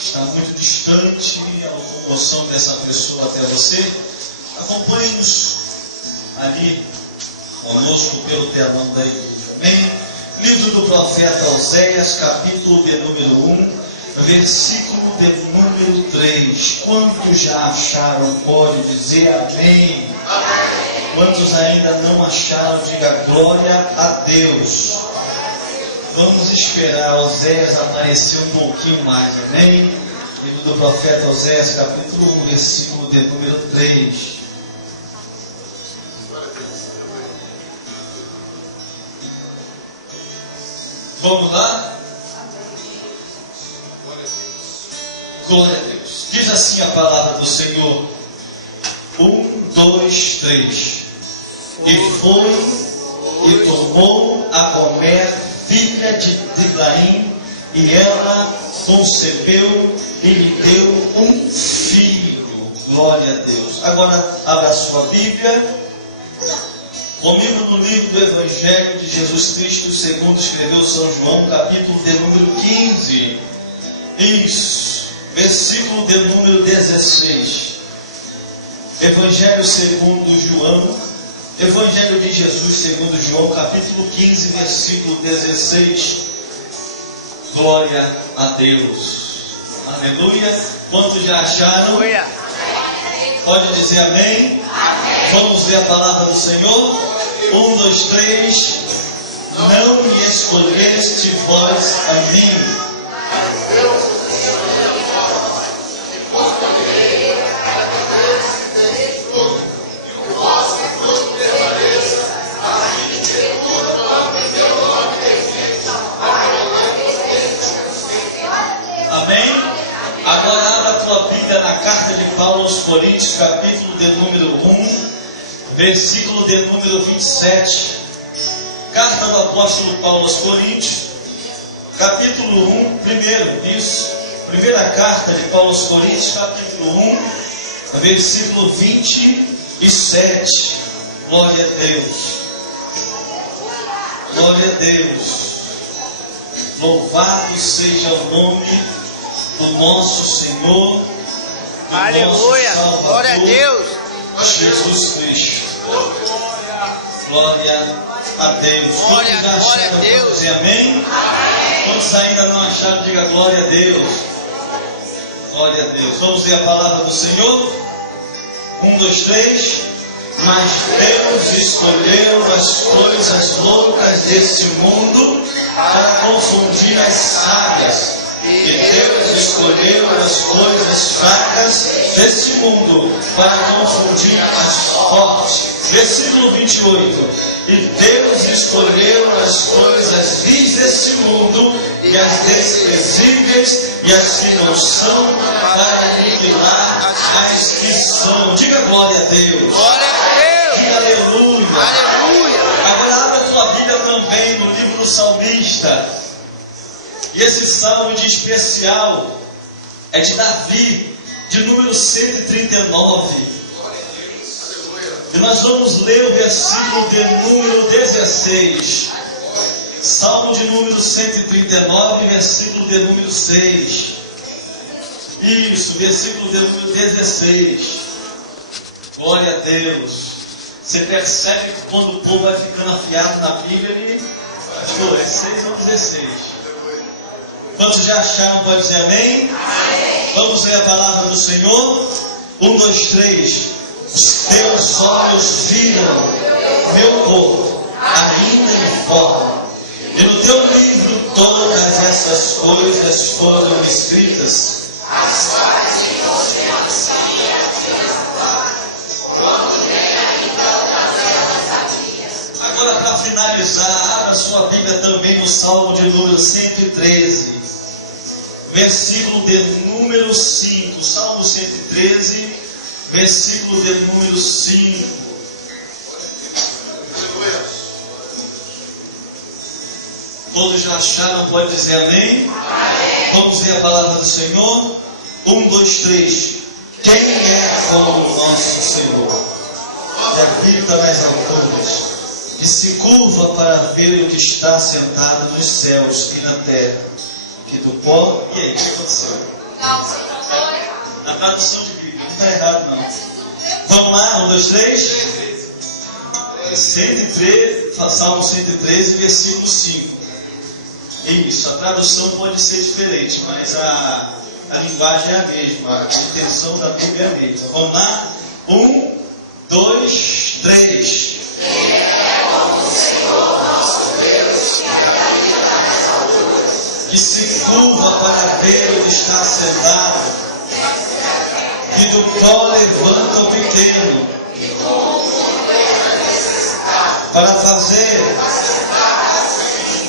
está muito distante a locomoção dessa pessoa até você, acompanhe-nos ali conosco pelo telão da igreja. Amém? Livro do profeta Oséias, capítulo de número 1, versículo de número 3. Quantos já acharam, pode dizer amém. Amém. Quantos ainda não acharam, diga glória a Deus. Vamos esperar Oséias aparecer um pouquinho mais, amém? Livro do profeta Oséias, capítulo 1, versículo de número 3. Vamos lá? Glória a Deus. Diz assim a palavra do Senhor. 1, 2, 3. E foi e tomou a Gomer, filha de Diblaim, e ela concebeu e lhe deu um filho. Glória a Deus. Agora abra a sua Bíblia comigo no livro do Evangelho de Jesus Cristo, segundo escreveu São João, capítulo de número 15. Isso, versículo de número 16. Evangelho segundo João, Evangelho de Jesus segundo João, capítulo 15, versículo 16. Glória a Deus. Aleluia. Quantos já acharam? Aleluia. Pode dizer amém? Amém. Vamos ver a palavra do Senhor. 1, 2, 3. Não me escolheste vós a mim. Amém? Agora abra a tua Bíblia na carta de Paulo aos Coríntios, capítulo de número 1, versículo de número 27. Carta do apóstolo Paulo aos Coríntios, capítulo 1, primeira carta de Paulo aos Coríntios, capítulo 1, versículo 27. Glória a Deus. Glória a Deus. Louvado seja o nome do nosso Senhor, do aleluia, nosso Salvador, glória a Deus, Jesus Cristo. Glória a Deus. Glória, Quantos já glória acharam, a Deus. dizer amém? Amém? Quantos ainda não acharam, diga glória a Deus. Glória a Deus. Vamos ver a palavra do Senhor. 1, 2, 3. Mas Deus escolheu as coisas loucas desse mundo para confundir as sábias. E Deus escolheu as coisas fracas deste mundo para confundir as fortes. Versículo 28. E Deus escolheu as coisas vis deste mundo e as desprezíveis e as que não são para aniquilar as que são. Diga glória a Deus. glória a Deus, Diga aleluia. aleluia. Agora abra a tua Bíblia também no livro do Salmista. E esse salmo de especial é de Davi, de número 139. E nós vamos ler o versículo de número 16. Salmo de número 139, versículo de número 6. Isso, versículo de número 16. Glória a Deus. Você percebe que quando o povo vai ficando afiado na Bíblia, ele é 6 ou 16. Quantos já acharam, pode dizer amém? Amém? Vamos ler a palavra do Senhor. 1, 2, 3. Os teus olhos viram meu corpo, ainda em forma. E no teu livro todas essas coisas foram escritas. As quais em você não sabia, quando nem ainda uma delas sabias. Agora, para finalizar, abra sua Bíblia também no Salmo de número 113. Versículo de número 5, Salmo 113, versículo de número 5. Todos já acharam, pode dizer amém? Amém? Vamos ver a palavra do Senhor. 1, 2, 3. Quem é como o nosso Senhor? Que habita nas alturas, que se curva para ver o que está sentado nos céus e na terra. Que do pó, e aí, o que aconteceu? Na tradução de Bíblia, não está errado não. Vamos lá, 1, 2, 3. 103, Salmo 113, versículo 5. Isso, a tradução pode ser diferente, mas a linguagem é a mesma, a intenção da Bíblia é a mesma. Vamos lá? 1, 2, 3. Ele é como o Senhor nosso Deus, que habita nas alturas, Que se curva para ver onde está sentado, que do pó levanta o pequeno, para fazer,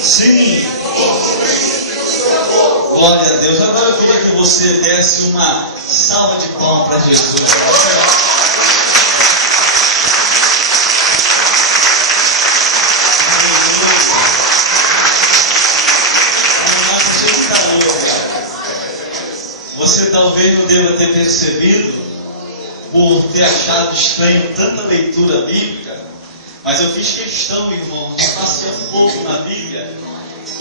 sim, glória a Deus. Agora eu queria que você desse uma salva de palmas para Jesus. Você talvez não deva ter percebido, por ter achado estranho tanta leitura bíblica, mas eu fiz questão, irmão, de passear um pouco na Bíblia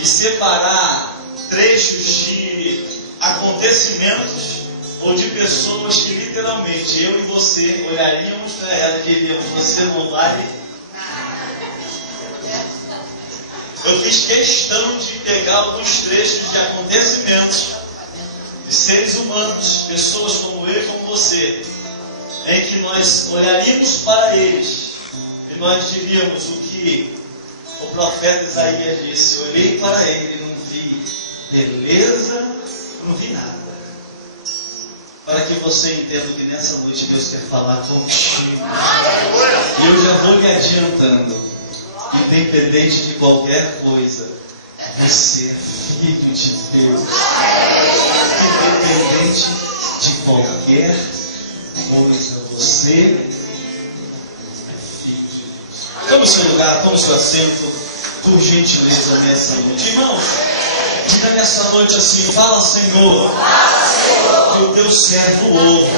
e separar trechos de acontecimentos ou de pessoas que literalmente eu e você olharíamos para ela e diríamos: você não vale. Eu fiz questão de pegar alguns trechos de acontecimentos de seres humanos, pessoas como eu e como você, em que nós olharíamos para eles e nós diríamos o que o profeta Isaías disse: eu olhei para ele e não vi beleza, não vi nada. Para que você entenda que nessa noite Deus quer falar contigo. E eu já vou me adiantando, independente de qualquer coisa, você é filho de Deus. Independente de qualquer coisa, você é filho de Deus. Tome o seu lugar, tome o seu assento, por gentileza, nessa noite. Irmãos, diga nessa noite assim: fala, Senhor, que o teu servo ouve.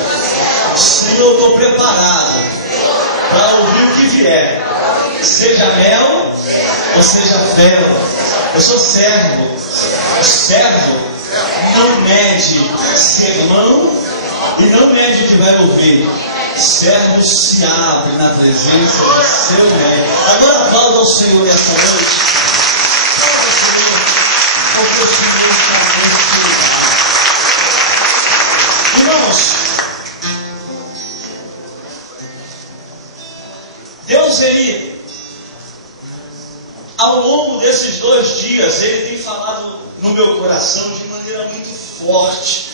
Senhor, eu estou preparado para ouvir o que vier, seja mel ou seja fel. Eu sou servo. O servo não mede sermão e não mede o que vai ouvir. Servo se abre na presença do seu mestre. Agora aplauda ao Senhor essa noite. Aplauda ao Senhor, porque o Senhor está dentro de nós. Irmãos, Deus, Ele, ao longo desses 2 dias, Ele tem falado no meu coração de maneira muito forte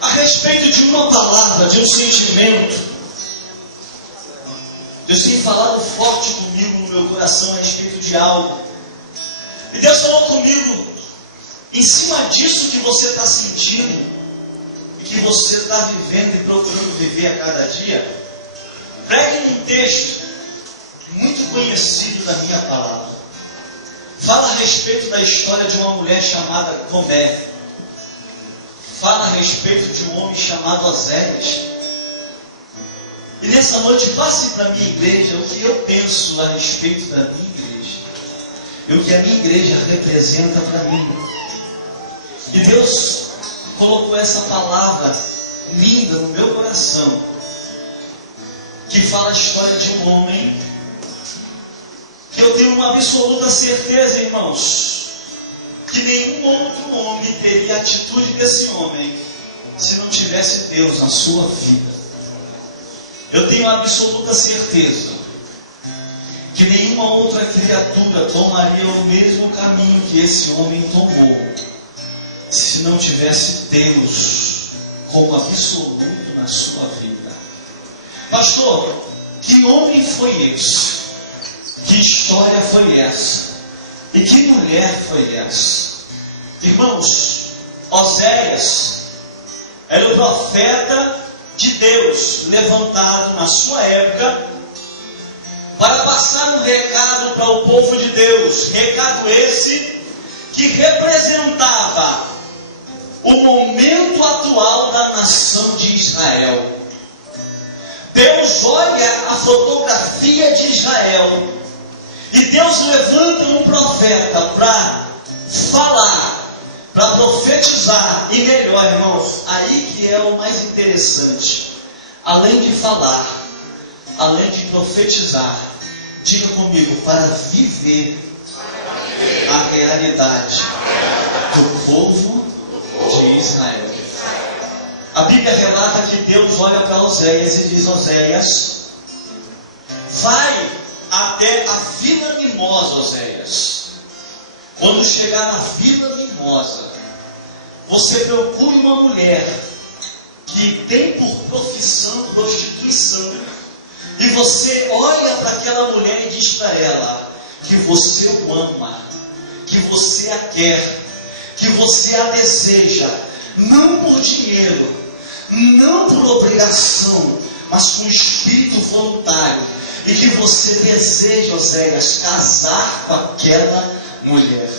a respeito de uma palavra, de um sentimento. Deus tem falado forte comigo no meu coração a respeito de algo. E Deus falou comigo: em cima disso que você está sentindo e que você está vivendo e procurando viver a cada dia, pregue um texto muito conhecido da minha palavra. Fala a respeito da história de uma mulher chamada Comé. Fala a respeito de um homem chamado Oséias. E nessa noite passe para a minha igreja o que eu penso a respeito da minha igreja e o que a minha igreja representa para mim. E Deus colocou essa palavra linda no meu coração, que fala a história de um homem que eu tenho uma absoluta certeza, irmãos, que nenhum outro homem teria a atitude desse homem se não tivesse Deus na sua vida. Eu tenho absoluta certeza que nenhuma outra criatura tomaria o mesmo caminho que esse homem tomou se não tivesse Deus como absoluto na sua vida. Pastor, que homem foi esse? Que história foi essa? E que mulher foi essa? Irmãos, Oséias era o profeta de Deus levantado na sua época para passar um recado para o povo de Deus. Recado esse que representava o momento atual da nação de Israel. Deus olha a fotografia de Israel e Deus levanta um profeta para falar para profetizar, e melhor, irmãos, aí que é o mais interessante, além de falar, além de profetizar, diga comigo, para viver a realidade do povo de Israel. A Bíblia relata que Deus olha para Oséias e diz: Oséias, vai até a Vila Mimosa, Oséias. Quando chegar na Vila Mimosa, você procure uma mulher que tem por profissão prostituição, e você olha para aquela mulher e diz para ela que você o ama, que você a quer, que você a deseja, não por dinheiro, não por obrigação, mas com espírito voluntário, e que você deseja, Oséias, casar com aquela mulher.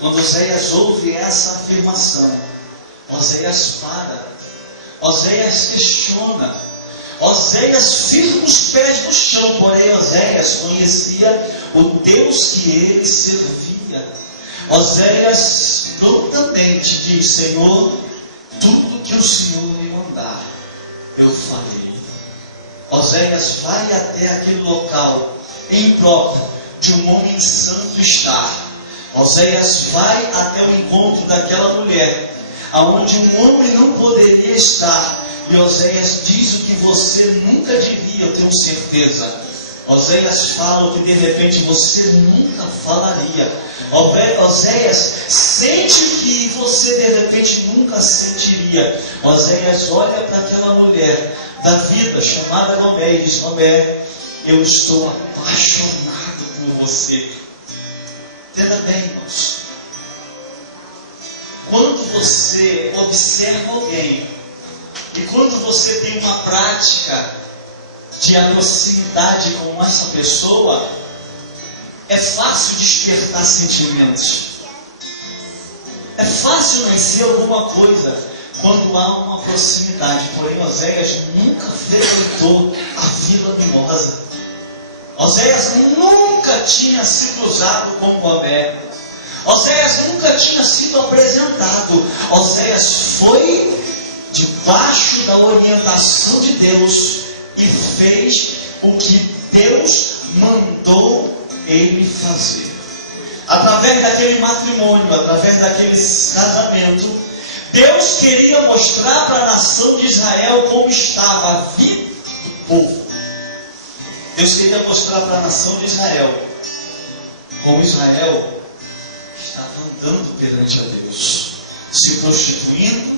Quando Oséias ouve essa afirmação, Oséias para, Oséias questiona, Oséias firma os pés no chão, porém Oséias conhecia o Deus que ele servia. Oséias prontamente diz: Senhor, tudo que o Senhor me mandar, eu farei. Oséias vai até aquele local em prol de um homem santo estar. Oséias vai até o encontro daquela mulher, aonde um homem não poderia estar. E Oséias diz o que você nunca diria, eu tenho certeza. Oséias fala o que de repente você nunca falaria. Oséias sente o que você de repente nunca sentiria. Oséias olha para aquela mulher da vida chamada Gomer e diz: Gomer, eu estou apaixonado por você. Entenda bem, irmãos. Quando você observa alguém e quando você tem uma prática de proximidade com essa pessoa, é fácil despertar sentimentos. É fácil nascer alguma coisa quando há uma proximidade. Porém, Oséias nunca frequentou a Vila Mimosa. Oséias nunca tinha se cruzado com Gomer. Oséias nunca tinha sido apresentado. Oséias foi debaixo da orientação de Deus e fez o que Deus mandou ele fazer. Através daquele matrimônio, através daquele casamento, Deus queria mostrar para a nação de Israel como estava a vida do povo. Deus queria mostrar para a nação de Israel como Israel estava andando perante a Deus, se prostituindo,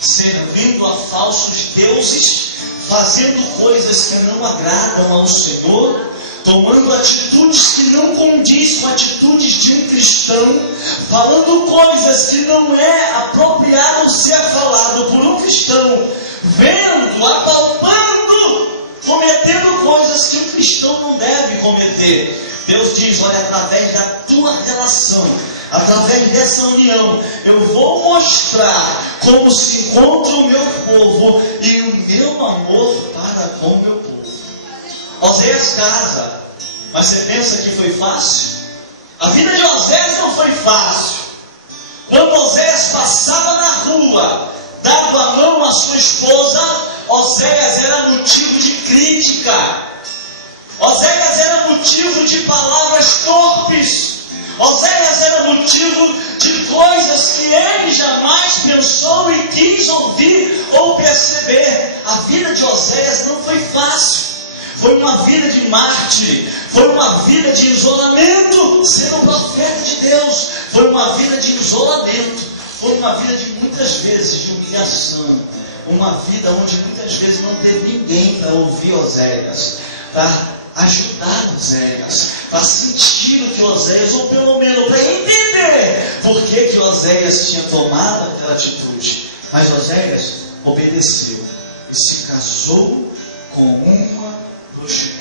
servindo a falsos deuses, fazendo coisas que não agradam ao Senhor, tomando atitudes que não condiz com atitudes de um cristão, falando coisas que não é apropriado ser falado por um cristão, vendo, apalpando, cometendo coisas que um cristão não deve cometer. Deus diz: olha, através da tua relação, através dessa união, eu vou mostrar como se encontra o meu povo e o meu amor para com o meu povo. Oséias casa, mas você pensa que foi fácil? A vida de Oséias não foi fácil. Quando Oséias passava na rua, dava a mão à sua esposa, Oséias era motivo de crítica. Oséias era motivo de palavras torpes. Oséias era motivo de coisas que ele jamais pensou e quis ouvir ou perceber. A vida de Oséias não foi fácil. Foi uma vida de mártir, foi uma vida de isolamento, sendo profeta de Deus. Foi uma vida de isolamento, foi uma vida de muitas vezes de humilhação. Uma vida onde muitas vezes não teve ninguém para ouvir Oséias, para ajudar Oséias, para sentir o que Oséias, ou pelo menos para entender por que Oséias tinha tomado aquela atitude. Mas Oséias obedeceu e se casou com uma prostituta.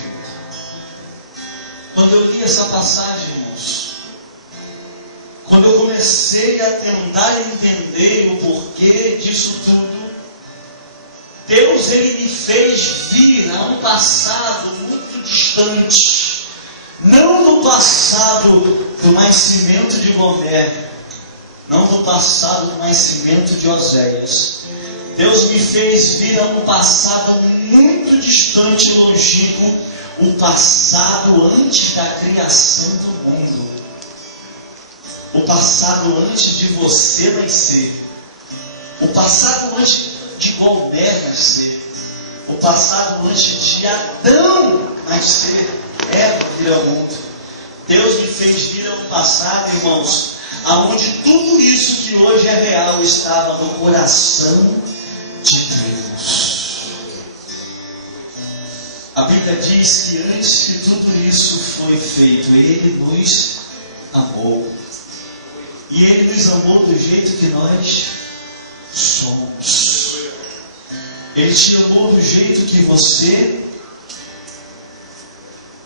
Quando eu li essa passagem, irmãos, quando eu comecei a tentar entender o porquê disso tudo, Deus, ele me fez vir a um passado muito distante, não no passado do nascimento de Gomer, não do passado do nascimento de Oséias. Deus me fez vir a um passado muito distante e longínquo, o passado antes da criação do mundo, o passado antes de você nascer, o passado antes de Golber nascer, o passado antes de Adão nascer, Eva vir ao mundo. Deus me fez vir a um passado, irmãos, aonde tudo isso que hoje é real estava no coração de Deus. A Bíblia diz que antes que tudo isso foi feito, Ele nos amou. E Ele nos amou do jeito que nós somos. Ele te amou do jeito que você.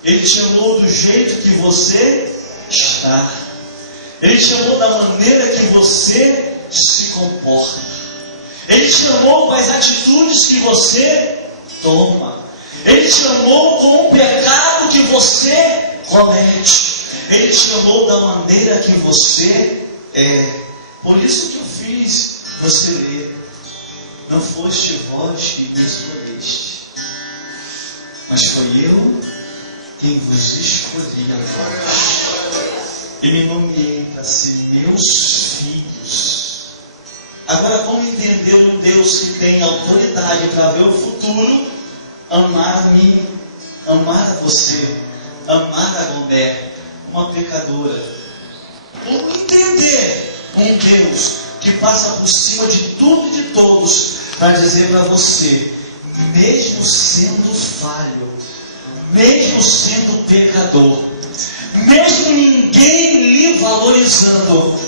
Ele te amou do jeito que você está. Ele te amou da maneira que você se comporta. Ele te amou com as atitudes que você toma. Ele te amou com o pecado que você comete. Ele te amou da maneira que você é. Por isso que eu fiz você ler. Não foste vós que me escolheste, mas foi eu quem vos escolhi a vós. E me nomeei para ser meus filhos. Agora, como entender um Deus que tem autoridade para ver o futuro, amar-me, amar você, amar a Golber, uma pecadora? Como entender um Deus que passa por cima de tudo e de todos para dizer para você, mesmo sendo falho, mesmo sendo pecador, mesmo ninguém lhe valorizando,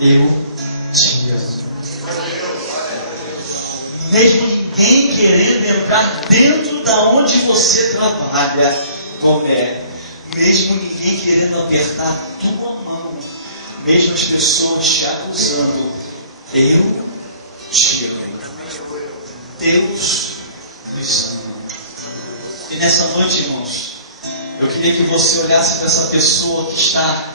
eu te amo. Mesmo ninguém querendo entrar dentro da onde você trabalha, Golber, mesmo ninguém querendo apertar a tua mão, mesmo as pessoas te acusando, eu te amo. Deus nos ama. E nessa noite, irmãos, eu queria que você olhasse para essa pessoa que está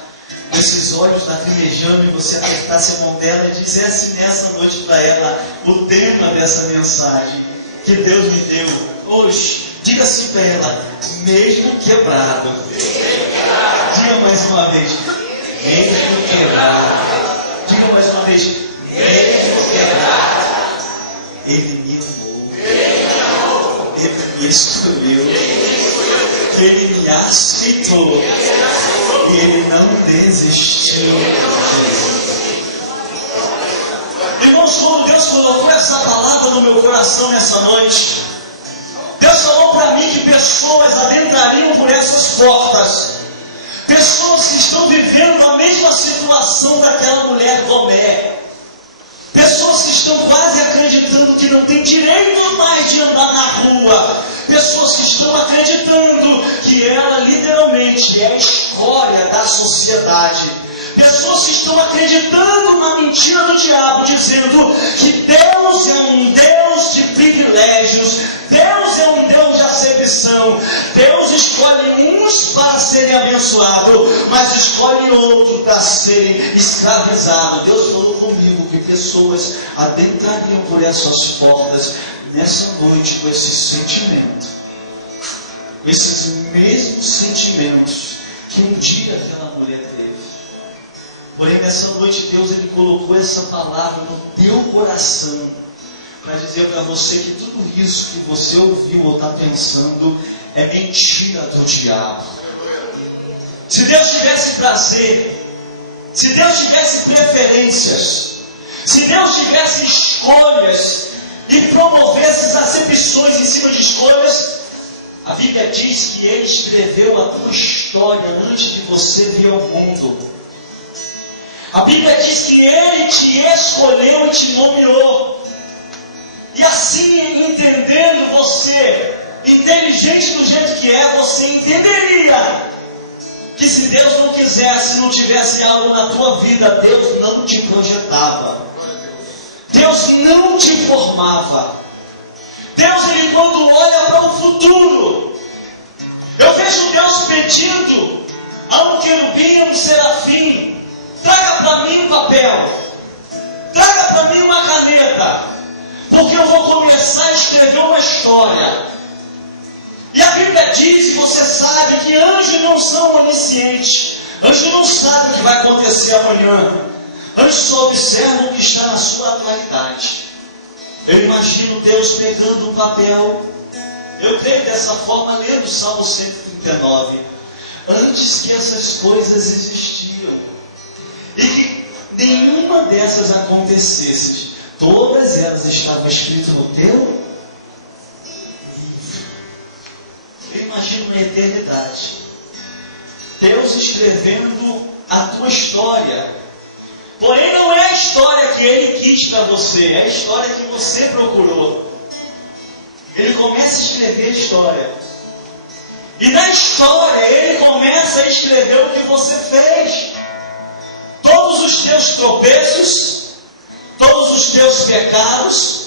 com esses olhos lacrimejando e você apertasse a mão dela e dissesse nessa noite para ela o tema dessa mensagem que Deus me deu hoje. Diga assim para ela, mesmo quebrado. Diga mais uma vez, mesmo quebrado. Diga mais uma vez, mesmo quebrado. Ele me amou. Ele me escolheu. Ele me aceitou. E Ele não desistiu. Irmãos, quando Deus colocou essa palavra no meu coração nessa noite, Deus falou para mim que pessoas adentrariam por essas portas. Pessoas que estão vivendo a mesma situação daquela mulher Golber. Pessoas que estão quase acreditando que não tem direito mais de andar na rua. Pessoas que estão acreditando que ela literalmente é a escória da sociedade. Pessoas que estão acreditando na mentira do diabo, dizendo que Deus é um Deus de privilégios, Deus é um Deus de acepção, Deus escolhe uns para serem abençoados, mas escolhe outros para serem escravizados. Deus falou comigo que pessoas adentrariam por essas portas nessa noite com esse sentimento, esses mesmos sentimentos que um dia aquela mulher teve. Porém, nessa noite, Deus Ele colocou essa palavra no teu coração para dizer para você que tudo isso que você ouviu ou está pensando é mentira do diabo. Se Deus tivesse prazer, se Deus tivesse preferências, se Deus tivesse escolhas e promovesse as acepções em cima de escolhas, a Bíblia diz que Ele escreveu a tua história antes de você vir ao mundo. A Bíblia diz que Ele te escolheu e te nomeou. E assim, entendendo você, inteligente do jeito que é, você entenderia que se Deus não quisesse, não tivesse algo na tua vida, Deus não te projetava. Deus não te formava. Deus, Ele quando olha para o futuro, eu vejo Deus pedindo a um querubim, a um serafim, traga para mim um papel. para mim uma caneta, porque eu vou começar a escrever uma história. E a Bíblia diz, e você sabe, que anjos não são oniscientes. Anjos não sabem o que vai acontecer amanhã. Anjos só observam o que está na sua atualidade. Eu imagino Deus pegando um papel. Eu creio dessa forma, lendo o Salmo 139. Antes que essas coisas existiam, e que nenhuma dessas acontecesse, todas elas estavam escritas no teu livro. Eu imagino uma eternidade, Deus escrevendo a tua história. Porém não é a história que Ele quis para você, é a história que você procurou. Ele começa a escrever a história, e na história Ele começa a escrever o que você fez. Todos os teus tropeços, todos os teus pecados,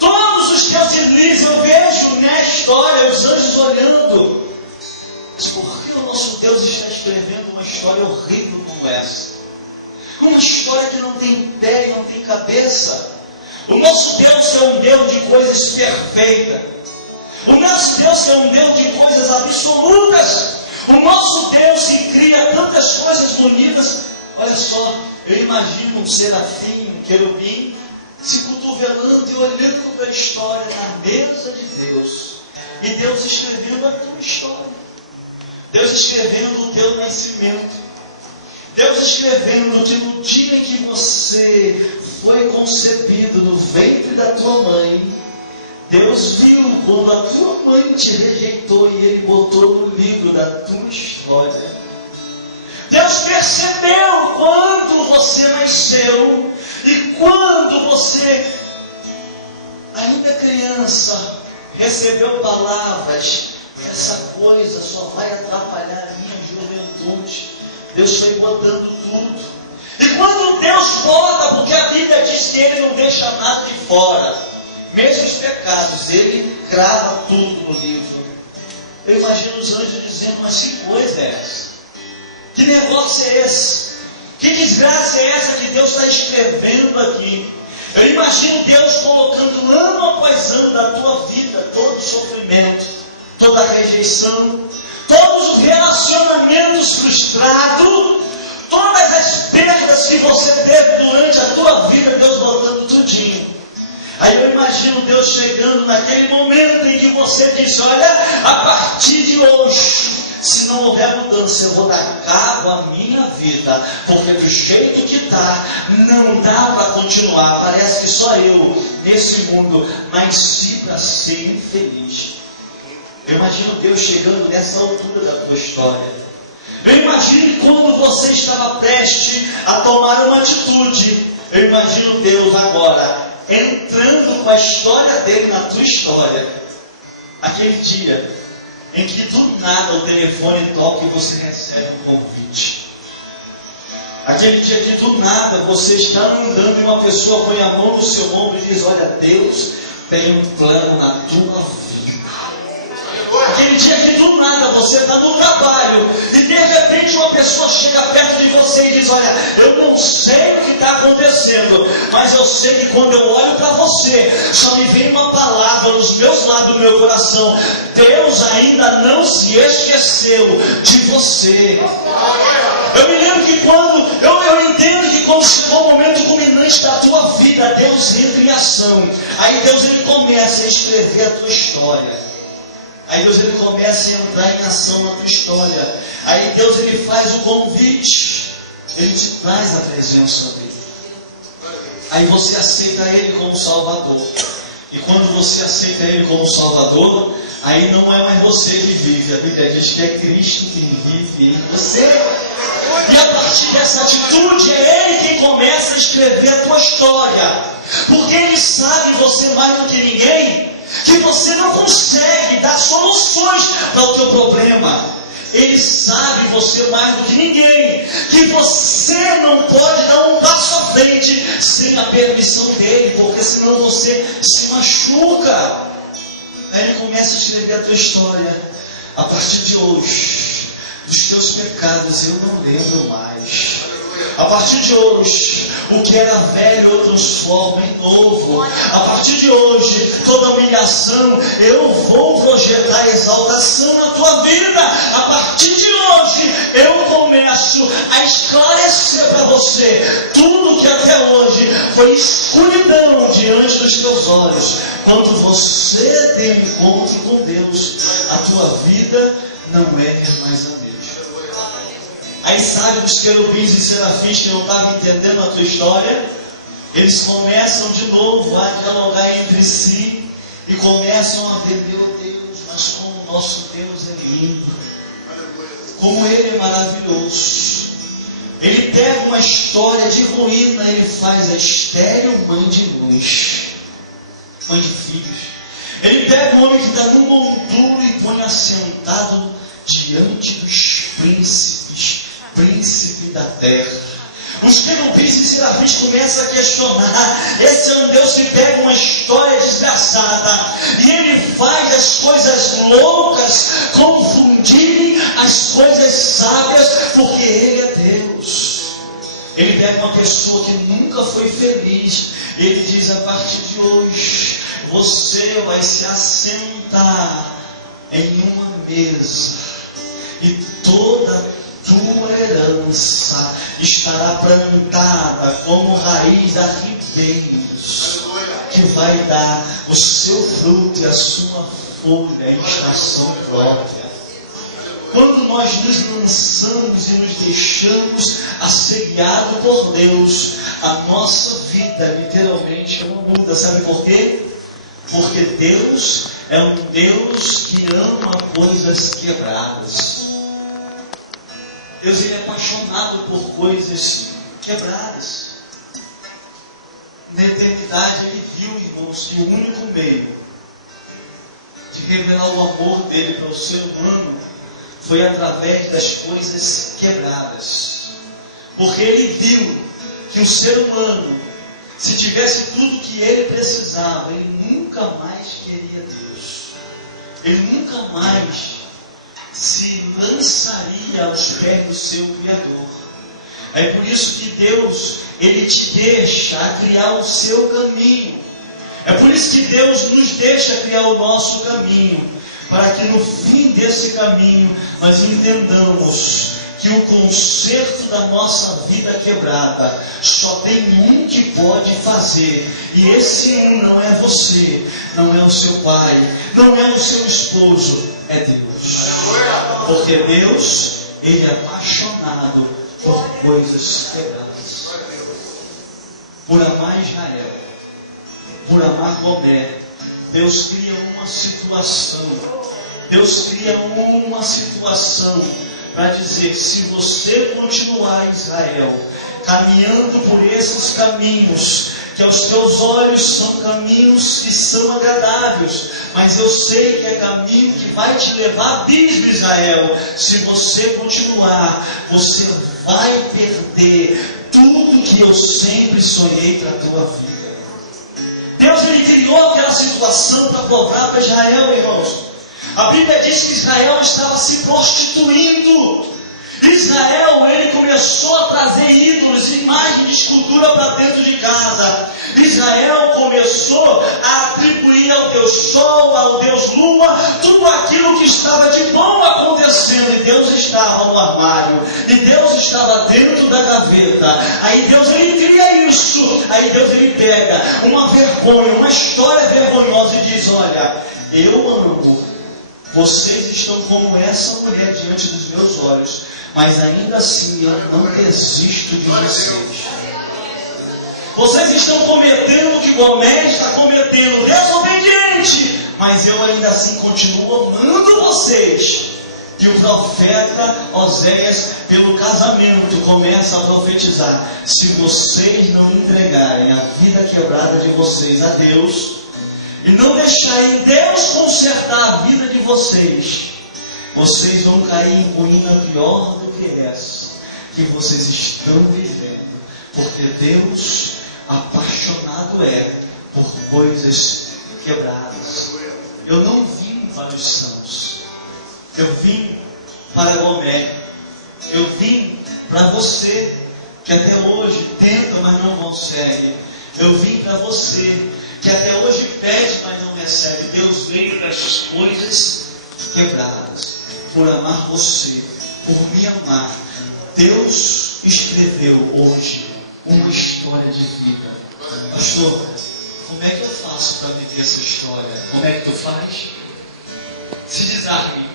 todos os teus deslizes. Eu vejo na história os anjos olhando. Mas por que o nosso Deus está escrevendo uma história horrível como essa? Uma história que não tem pé e não tem cabeça. O nosso Deus é um Deus de coisas perfeitas. O nosso Deus é um Deus de coisas absolutas. O nosso Deus que cria tantas coisas bonitas. Olha só, eu imagino um serafim, um querubim, se cotovelando e olhando para a história na mesa de Deus. E Deus escrevendo a tua história. Deus escrevendo o teu nascimento. Deus escrevendo que no dia em que você foi concebido no ventre da tua mãe, Deus viu quando a tua mãe te rejeitou e Ele botou no livro da tua história. Deus percebeu quando você nasceu e quando você, ainda criança, recebeu palavras. Essa coisa só vai atrapalhar a minha juventude. Deus foi botando tudo. E quando Deus bota, porque a Bíblia diz que Ele não deixa nada de fora, mesmo os pecados, Ele crava tudo no livro. Eu imagino os anjos dizendo, mas que coisa é essa? Que negócio é esse? Que desgraça é essa que Deus está escrevendo aqui? Eu imagino Deus colocando ano após ano da tua vida todo o sofrimento, toda a rejeição, todos os relacionamentos frustrados, todas as perdas que você teve durante a tua vida, Deus botando tudinho. Aí eu imagino Deus chegando naquele momento em que você diz, olha, a partir de hoje, se não houver mudança, eu vou dar cabo à minha vida, porque do jeito que está, não dá para continuar. Parece que só eu nesse mundo, mas se para ser infeliz. Eu imagino Deus chegando nessa altura da tua história. Eu imagino quando você estava prestes a tomar uma atitude. Eu imagino Deus agora entrando com a história dele na tua história. Aquele dia em que do nada o telefone toca e você recebe um convite. Aquele dia que do nada você está andando e uma pessoa põe a mão no seu ombro e diz, olha, Deus tem um plano na tua vida. Aquele dia que do nada você está no trabalho e de repente uma pessoa chega perto de você e diz, olha, eu não sei o que está acontecendo, mas eu sei que quando eu olho para você, só me vem uma palavra nos meus lábios, no meu coração. Deus ainda não se esqueceu de você. Eu me lembro que quando, eu entendo que quando chegou o momento culminante da tua vida, Deus entra em ação. Aí Deus ele começa a escrever a tua história. Aí Deus ele começa a entrar em ação na tua história. Aí Deus ele faz o convite. Ele te traz a presença dele. Aí você aceita Ele como Salvador. E quando você aceita Ele como Salvador, aí não é mais você que vive. A Bíblia diz que é Cristo quem vive em você. E a partir dessa atitude é Ele quem começa a escrever a tua história. Porque Ele sabe você mais do que ninguém, que você não consegue dar soluções para o teu problema. Ele sabe você mais do que ninguém, que você não pode dar um passo à frente sem a permissão dele, porque senão você se machuca. Aí ele começa a escrever a tua história. A partir de hoje, dos teus pecados eu não lembro mais. A partir de hoje, o que era velho eu transformo em novo. A partir de hoje, toda humilhação, eu vou projetar exaltação na tua vida. A partir de hoje, eu começo a esclarecer para você tudo que até hoje foi escuridão diante dos teus olhos. Quando você tem um encontro com Deus, a tua vida não é mais a mesma. Aí sabe, os querubins e serafins que não estavam entendendo a tua história, eles começam de novo a dialogar entre si e começam a ver, meu Deus, mas como o nosso Deus é lindo, como Ele é maravilhoso. Ele pega uma história de ruína, ele faz a estéril mãe de luz, mãe de filhos. Ele pega um homem que está num monturo e põe assentado diante dos príncipes, príncipe da terra. Os querubins e serafins começam a questionar. Esse é um Deus que pega uma história desgraçada e ele faz as coisas loucas confundirem as coisas sábias, porque Ele é Deus. Ele pega uma pessoa que nunca foi feliz, ele diz: a partir de hoje você vai se assentar em uma mesa e toda tua herança estará plantada como raiz da ribeiros, que vai dar o seu fruto e a sua folha em estação própria. Quando nós nos lançamos e nos deixamos assediados por Deus, a nossa vida literalmente não muda. Sabe por quê? Porque Deus é um Deus que ama coisas quebradas. Deus, Ele é apaixonado por coisas quebradas. Na eternidade Ele viu, irmãos, que o único meio de revelar o amor dEle para o ser humano foi através das coisas quebradas. Porque Ele viu que o ser humano, se tivesse tudo que ele precisava, ele nunca mais queria Deus. Ele nunca mais se lançaria aos pés do seu Criador. É por isso que Deus, Ele te deixa criar o seu caminho. É por isso que Deus nos deixa criar o nosso caminho, para que no fim desse caminho nós entendamos que o conserto da nossa vida quebrada só tem um que pode fazer, e esse um não é você, não é o seu pai, não é o seu esposo, é Deus. Porque Deus, Ele é apaixonado por coisas quebradas. Por amar Israel, por amar Gomé, Deus cria uma situação. Deus cria uma situação para dizer: se você continuar, Israel, caminhando por esses caminhos, que aos teus olhos são caminhos que são agradáveis, mas eu sei que é caminho que vai te levar a abismo, Israel. Se você continuar, você vai perder tudo que eu sempre sonhei para a tua vida. Deus, Ele criou aquela situação para provar para Israel, irmãos. A Bíblia diz que Israel estava se prostituindo. Israel, ele começou a trazer ídolos, imagens de escultura para dentro de casa. Israel começou a atribuir ao Deus Sol, ao Deus Lua, tudo aquilo que estava de bom acontecendo. E Deus estava no armário, e Deus estava dentro da gaveta. Aí Deus, Ele cria isso. Aí Deus, Ele pega uma vergonha, uma história vergonhosa e diz: olha, eu amo. Vocês estão como essa mulher diante dos meus olhos, mas ainda assim eu não desisto de vocês. Vocês estão cometendo o que Gomé está cometendo, desobediente, mas eu ainda assim continuo amando vocês. E o profeta Oséias, pelo casamento, começa a profetizar: se vocês não entregarem a vida quebrada de vocês a Deus, e não deixarem Deus consertar a vida de vocês, vocês vão cair em ruína pior do que essa que vocês estão vivendo. Porque Deus apaixonado é por coisas quebradas. Eu não vim para os sãos, eu vim para Gomé, eu vim para você. que até hoje tenta, mas não consegue. Eu vim para você, que até hoje pede, mas não recebe. Deus veio para as coisas quebradas, por amar você, por me amar. Deus escreveu hoje uma história de vida. Pastor, como é que eu faço para viver essa história? Como é que tu faz? Se desarme.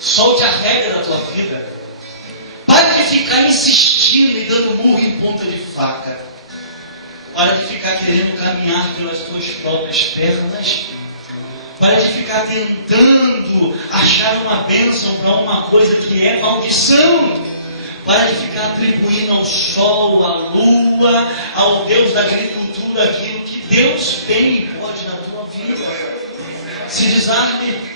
Solte a regra da tua vida. Para de ficar insistindo e dando murro em ponta de faca. Para de ficar querendo caminhar pelas tuas próprias pernas. Para de ficar tentando achar uma bênção para uma coisa que é maldição. Para de ficar atribuindo ao sol, à lua, ao Deus da agricultura aquilo que Deus tem e pode na tua vida. Se desarme.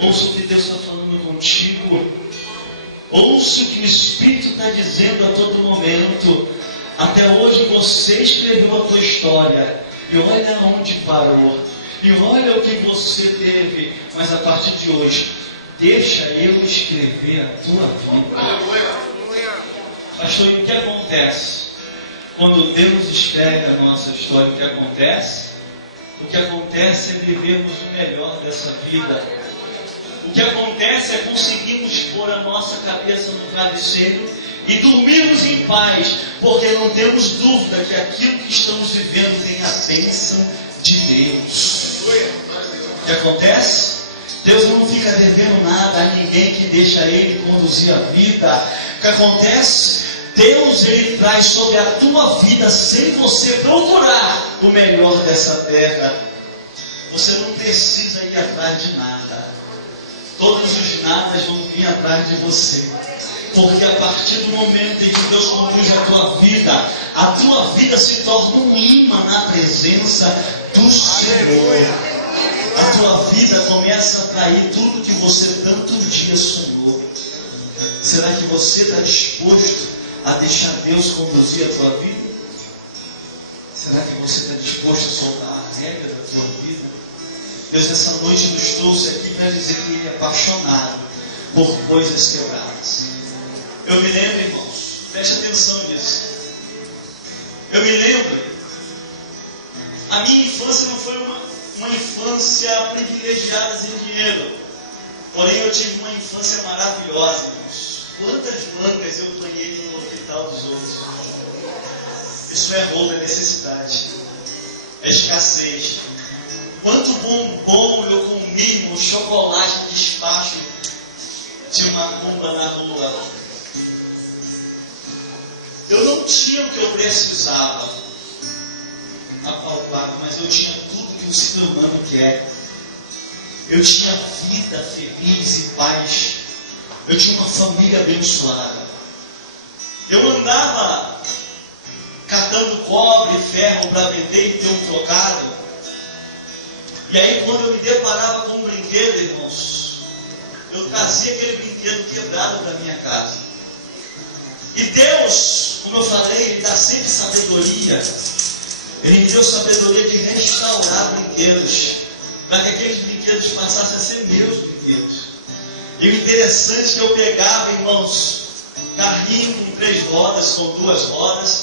Ouça o que Deus está falando contigo. Ouça o que o Espírito está dizendo a todo momento. Até hoje você escreveu a tua história. E olha onde parou. E olha o que você teve. Mas a partir de hoje, deixa eu escrever a tua vida. Pastor, e o que acontece? Quando Deus escreve a nossa história, o que acontece? O que acontece é vivermos o melhor dessa vida. O que acontece é conseguirmos pôr a nossa cabeça no travesseiro e dormirmos em paz, porque não temos dúvida que aquilo que estamos vivendo tem a bênção de Deus. O que acontece? Deus não fica devendo nada a ninguém que deixa Ele conduzir a vida. O que acontece? Deus, Ele traz sobre a tua vida sem você procurar o melhor dessa terra. Você não precisa ir atrás de nada. Todos os nadas vão vir atrás de você. Porque a partir do momento em que Deus conduz a tua vida se torna um imã na presença do Senhor. A tua vida começa a atrair tudo que você tanto um dia sonhou. Será que você está disposto a deixar Deus conduzir a tua vida? Será que você está disposto a soltar a regra da tua vida? Deus essa noite nos trouxe aqui para dizer que Ele é apaixonado por coisas quebradas. Eu me lembro, irmãos, preste atenção nisso. Eu me lembro, a minha infância não foi uma infância privilegiada sem dinheiro. Porém, eu tive uma infância maravilhosa, irmãos. Quantas bancas eu apanhei no hospital dos outros? Isso é roubo, é necessidade, é escassez. Quanto bombom eu comi, um chocolate de despacho, tinha uma cumba na rua. Eu não tinha o que eu precisava, apalpável, mas eu tinha tudo que um ser humano quer. Eu tinha vida feliz e paz. Eu tinha uma família abençoada. Eu andava catando cobre e ferro para vender e ter um trocado. E aí quando eu me deparava com um brinquedo, irmãos, eu trazia aquele brinquedo quebrado para minha casa. E Deus, como eu falei, Ele dá sempre sabedoria. Ele me deu sabedoria de restaurar brinquedos, para que aqueles brinquedos passassem a ser meus brinquedos. E o interessante é que eu pegava, irmãos, carrinho com 3 rodas, com 2 rodas,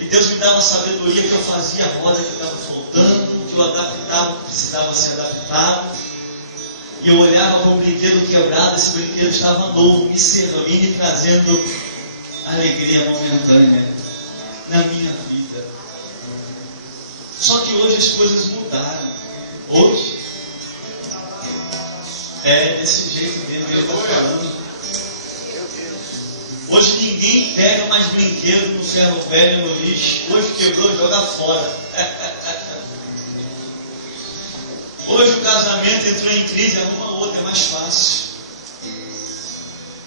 e Deus me dava sabedoria que eu fazia a roda que estava faltando, que eu adaptava o que precisava ser adaptado. E eu olhava para um brinquedo quebrado, esse brinquedo estava novo, me servindo e trazendo alegria momentânea na minha vida. Só que hoje as coisas mudaram. Hoje é desse jeito mesmo que ele está falando. Hoje ninguém pega mais brinquedo no ferro velho, no lixo. Hoje quebrou, joga fora. Hoje o casamento entrou em crise, arruma outra, é mais fácil.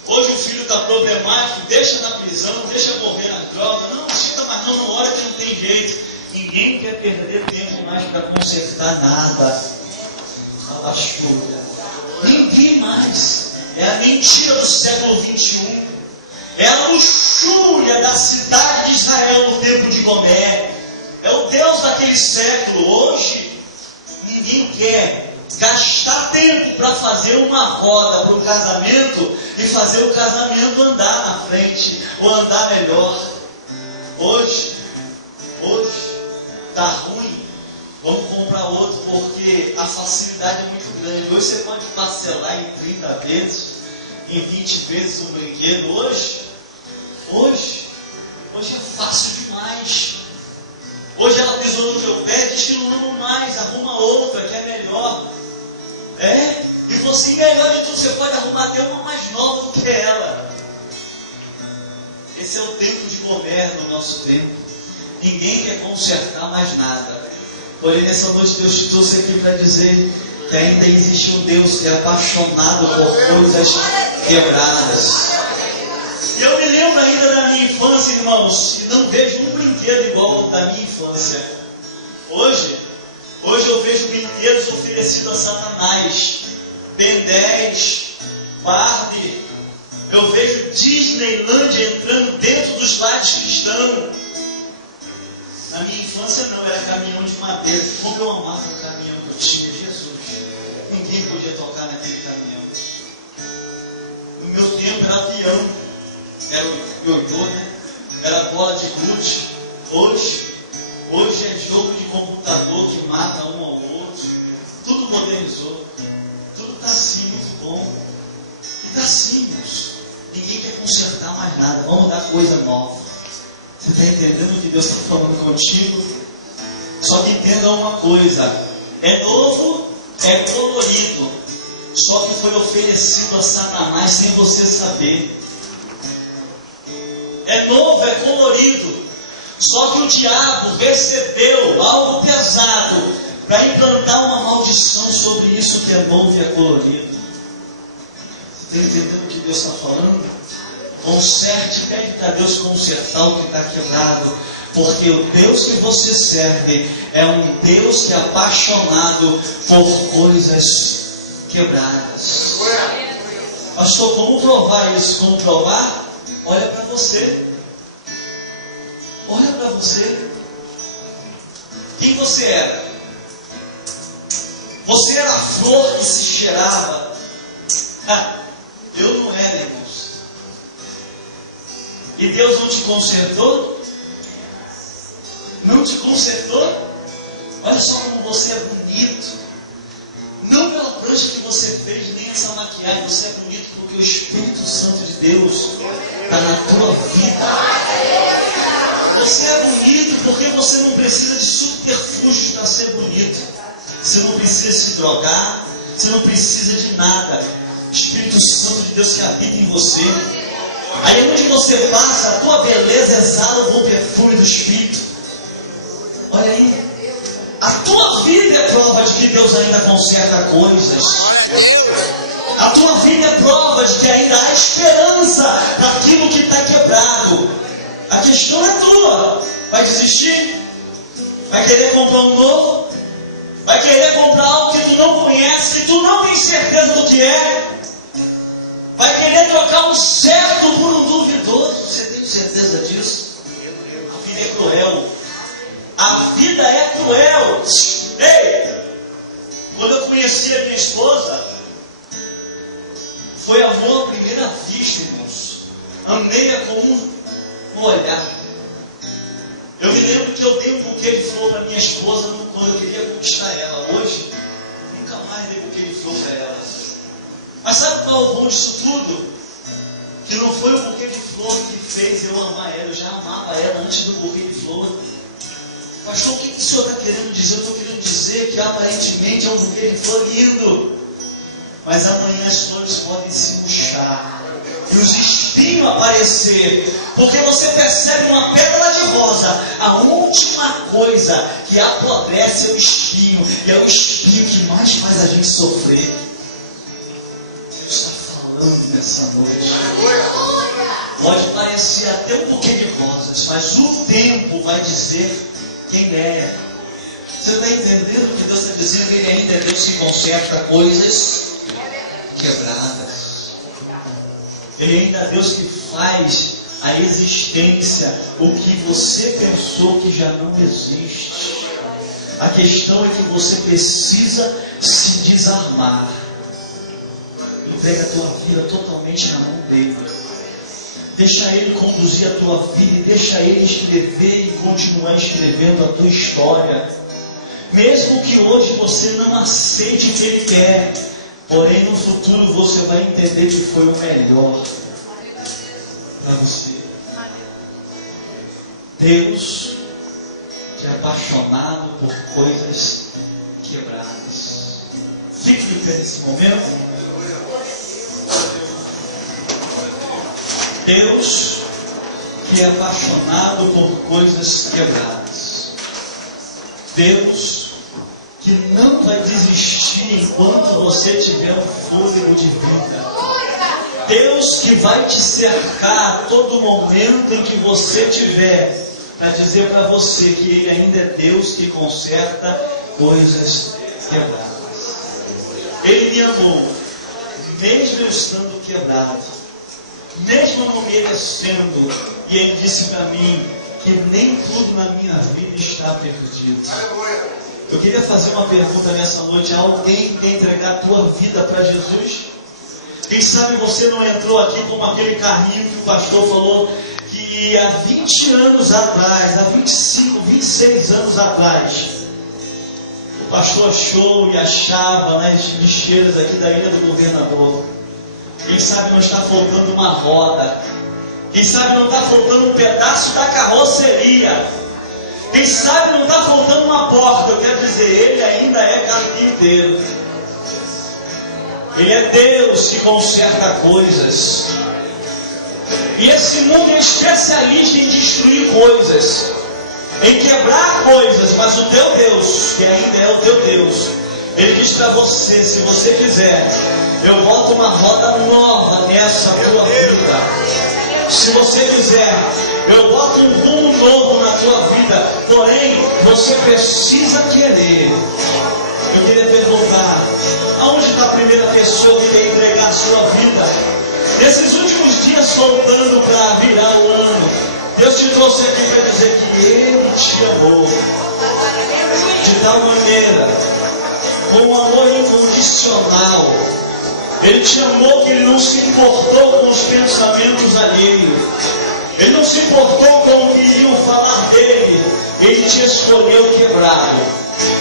Hoje o filho está problemático, deixa na prisão, deixa morrer na droga. Não, fica mais não hora que não tem jeito. Ninguém quer perder tempo mais para consertar nada. A bastura. Ninguém mais. É a mentira do século 21. É a luxúria da cidade de Israel no tempo de Gomé. É o Deus daquele século. Hoje, ninguém quer gastar tempo para fazer uma roda para o casamento e fazer o casamento andar na frente, ou andar melhor. Hoje, está ruim, vamos comprar outro, porque a facilidade é muito grande. Hoje você pode parcelar em 30 vezes, em 20 vezes um brinquedo. Hoje é fácil demais. Hoje ela pisou no teu pé, diz que não ama mais, arruma outra que é melhor. E você, melhor de tudo, você pode arrumar até uma mais nova do que ela. Esse é o tempo de governo do nosso tempo. Ninguém quer consertar mais nada. Porém, nessa noite Deus te trouxe aqui para dizer que ainda existe um Deus que é apaixonado por coisas quebradas. E eu me lembro ainda da minha infância, irmãos, e não vejo um brinquedo igual ao da minha infância. Hoje eu vejo brinquedos oferecidos a Satanás. Ben 10, Barbie. Eu vejo Disneyland entrando dentro dos lares cristãos. Na minha infância não, era caminhão de madeira. Como eu amava o caminhão que eu tinha, Jesus. Ninguém podia tocar naquele caminhão. No meu tempo era avião. Era o ioiô, né? Era bola de gude. Hoje é jogo de computador que mata um ao outro. Tudo modernizou. Tudo está assim, muito bom. E está assim, irmãos. Ninguém quer consertar mais nada. Vamos dar coisa nova. Você está entendendo o que Deus está falando contigo? Só que entenda uma coisa. É novo, é colorido. Só que foi oferecido a Satanás sem você saber. É novo, é colorido. Só que o diabo recebeu algo pesado para implantar uma maldição sobre isso que é novo e é colorido. Está entendendo o que Deus está falando? Conserte, pede para Deus consertar o que está quebrado. Porque o Deus que você serve é um Deus que é apaixonado por coisas quebradas. Pastor, como provar isso? Como provar? Olha para você. Olha para você. Quem você era? Você era a flor que se cheirava. Eu não era, irmãos. E Deus não te consertou? Não te consertou? Olha só como você é bonito. Não pela prancha que você fez, nem essa maquiagem. Você é bonito porque o Espírito Santo de Deus está na tua vida. Você é bonito porque você não precisa de subterfúgios para ser bonito. Você não precisa se drogar. Você não precisa de nada. Espírito Santo de Deus que habita em você. Aí onde você passa, a tua beleza exala o bom perfume do Espírito. Olha aí. A tua vida é prova de que Deus ainda conserta coisas. A tua vida é prova de que ainda há esperança daquilo que está quebrado. A questão é tua. Vai desistir? Vai querer comprar um novo? Vai querer comprar algo que tu não conhece, que tu não tem certeza do que é? Vai querer trocar um certo por um duvidoso? Você tem certeza disso? A vida é cruel. A vida é cruel. Ei! Quando eu conheci a minha esposa, foi amor à primeira vista, irmãos. Amei-a com um olhar. Eu me lembro que eu dei um buquê de flor para minha esposa quando eu queria conquistar ela. Hoje, nunca mais dei buquê de flor para ela. Mas sabe qual é o bom disso tudo? Que não foi o buquê de flor que fez eu amar ela. Eu já amava ela antes do buquê de flor. Pastor, o que o senhor está querendo dizer? Eu estou querendo dizer que aparentemente é um buquê de flor lindo. Mas amanhã as flores podem se murchar. E os espinhos aparecer. Porque você percebe uma pétala de rosa. A última coisa que apodrece é o espinho. E é o espinho que mais faz a gente sofrer. Deus está falando nessa noite. Pode parecer até um buquê de rosas, mas o tempo vai dizer quem é. Você está entendendo o que Deus está dizendo? Ele ainda é Deus que conserta coisas quebradas. Ele ainda é Deus que faz a existência o que você pensou que já não existe. A questão é que você precisa se desarmar. Entrega a tua vida totalmente na mão dele. Deixa ele conduzir a tua vida e deixa ele escrever e continuar escrevendo a tua história. Mesmo que hoje você não aceite o que ele quer, porém no futuro você vai entender que foi o melhor para você. Deus que é apaixonado por coisas quebradas. Fique de pé nesse momento. Deus que é apaixonado por coisas quebradas. Deus que não vai desistir enquanto você tiver um fôlego de vida. Deus que vai te cercar a todo momento em que você tiver, para dizer para você que Ele ainda é Deus que conserta coisas quebradas. Ele me amou, mesmo eu estando quebrado, mesmo não merecendo, e Ele disse para mim que nem tudo na minha vida está perdido. Eu queria fazer uma pergunta nessa noite. Alguém quer entregar a tua vida para Jesus? Quem sabe você não entrou aqui como aquele carrinho que o pastor falou que há 20 anos atrás, há 25, 26 anos atrás, o pastor achou e achava nas lixeiras aqui da Ilha do Governador. Quem sabe não está faltando uma roda. Quem sabe não está faltando um pedaço da carroceria. Quem sabe não está faltando uma porta. Eu quero dizer, Ele ainda é carpinteiro. Ele é Deus que conserta coisas. E esse mundo é especialista em destruir coisas, em quebrar coisas, mas o teu Deus, que ainda é o teu Deus, Ele diz para você, se você quiser, eu boto uma roda nova nessa tua vida. Se você quiser, eu boto um rumo novo na tua vida. Porém, você precisa querer. Eu queria perguntar, aonde está a primeira pessoa que quer entregar a sua vida? Nesses últimos dias faltando para virar o ano, Deus te trouxe aqui para dizer que Ele te amou de tal maneira, com um amor incondicional. Ele te amou que Ele não se importou com os pensamentos alheios. Ele não se importou com o que iriam falar dele. Ele te escolheu quebrado.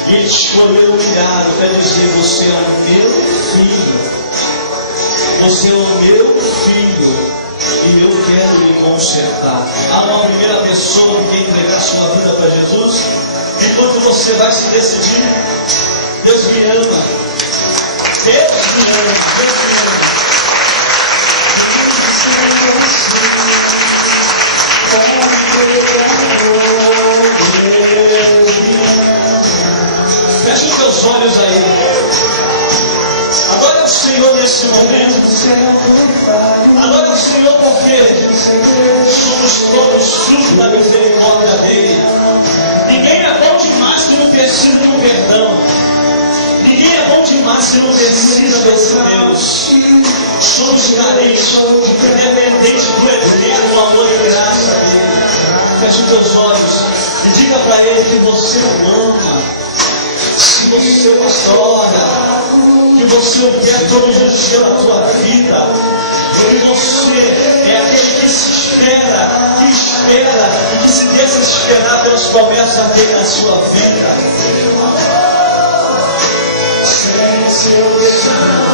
Ele te escolheu humilhado para dizer, você é o meu filho. Você é o meu filho. E eu quero lhe consertar. Há uma primeira pessoa que quer entregar sua vida para Jesus. Enquanto você vai se decidir, Deus me ama. Deus me ama. Deus me ama. Feche os teus olhos aí. Adore o Senhor nesse momento. Adore o Senhor porque somos todos fruto da misericórdia dele. Ninguém é bom demais que não precisa de um perdão. Ninguém é bom demais se não precisa desse Deus. Somos carentes, independentes do eterno amor e graça dele. Feche os teus olhos e diga para Ele que você o ama, que você o adora, que você o quer todos os dias da tua vida, que você é aquele que se espera e que se deixa esperar pelas promessas dele na sua vida. Sem seu perdão,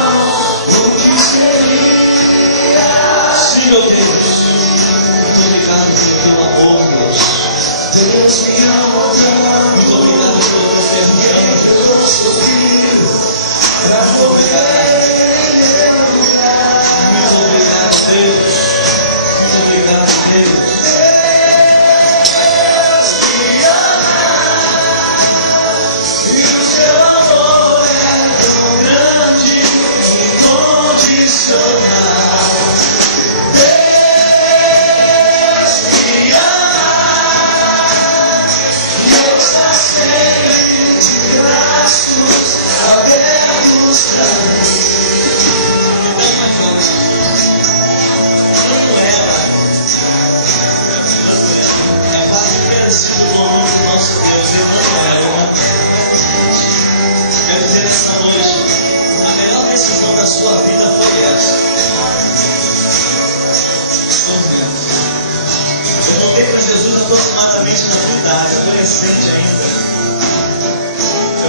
o que seria? Sim, meu Deus. Muito obrigado pelo teu amor, Deus. Deus me ama tanto. Muito obrigado pelo teu perdão. Muito obrigado. Muito obrigado, Deus. Muito obrigado, Deus. E o seu amor é tão grande.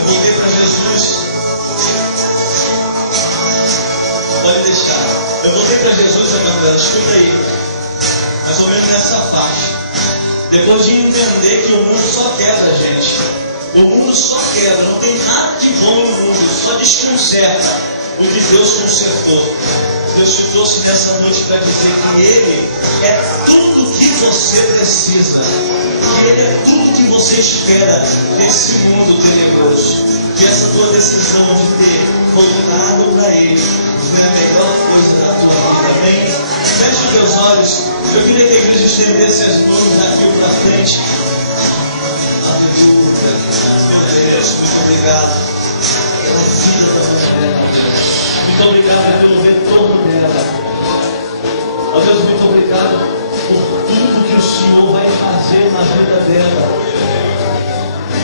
voltei para Jesus. Pode deixar. Eu voltei para Jesus, Emanuel, escuta aí. Mais ou menos nessa faixa. Depois de entender que o mundo só quebra, gente. O mundo só quebra, não tem nada de bom no mundo, só desconcerta o que Deus consertou. Deus te trouxe nessa noite para dizer que Ele é tudo que você precisa, que Ele é tudo que você espera nesse mundo tenebroso. Que essa tua decisão de ter voltado para Ele foi a melhor coisa da tua vida, amém? Feche os teus olhos. Eu queria que a igreja estendesse as mãos aqui para frente. Aleluia. Meu Deus, muito obrigado pela vida da mulher. Muito obrigado pelo retorno dela. Ó Deus, muito obrigado por tudo que o Senhor vai fazer na vida dela.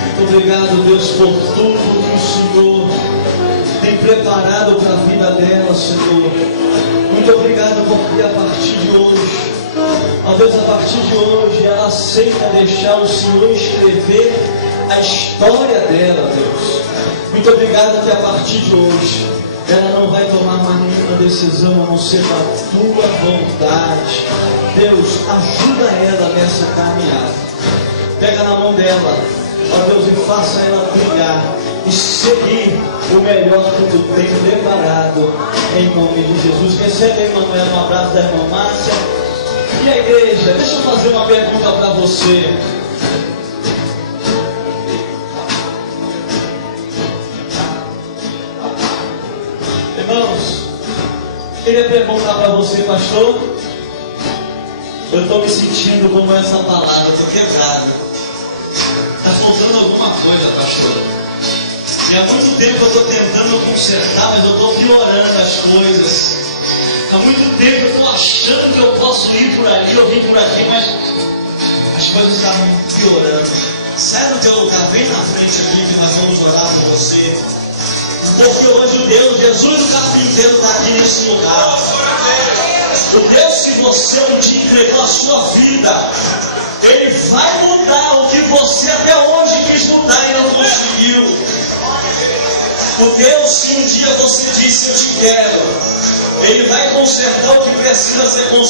Muito obrigado, Deus, por tudo que o Senhor tem preparado para a vida dela, Senhor. Muito obrigado porque a partir de hoje, ó Deus, a partir de hoje, ela aceita deixar o Senhor escrever a história dela, Deus. Muito obrigado que a partir de hoje, ela não vai tomar mais nenhuma decisão a não ser com a tua vontade. Deus, ajuda ela nessa caminhada. Pega na mão dela, ó Deus, e faça ela brilhar e seguir o melhor que tu tem preparado, em nome de Jesus. Recebe, Emanuel, um abraço da irmã Márcia. E a igreja, deixa eu fazer uma pergunta para você. Irmãos, queria perguntar para você, pastor. Eu estou me sentindo como essa palavra, estou quebrado. Está faltando alguma coisa, pastor. E há muito tempo eu estou tentando consertar, mas eu estou piorando as coisas. Há muito tempo eu estou achando que eu posso ir por ali, eu vim por aqui, mas as coisas estão piorando. Sai do teu lugar, vem na frente aqui que nós vamos orar por você. Porque hoje o Deus, Jesus o carpinteiro está aqui nesse lugar. O Deus que você um dia entregou a sua vida, Ele vai mudar o que você até hoje quis mudar e não conseguiu. O Deus que um dia você disse eu te quero, Ele vai consertar o que precisa ser consertado.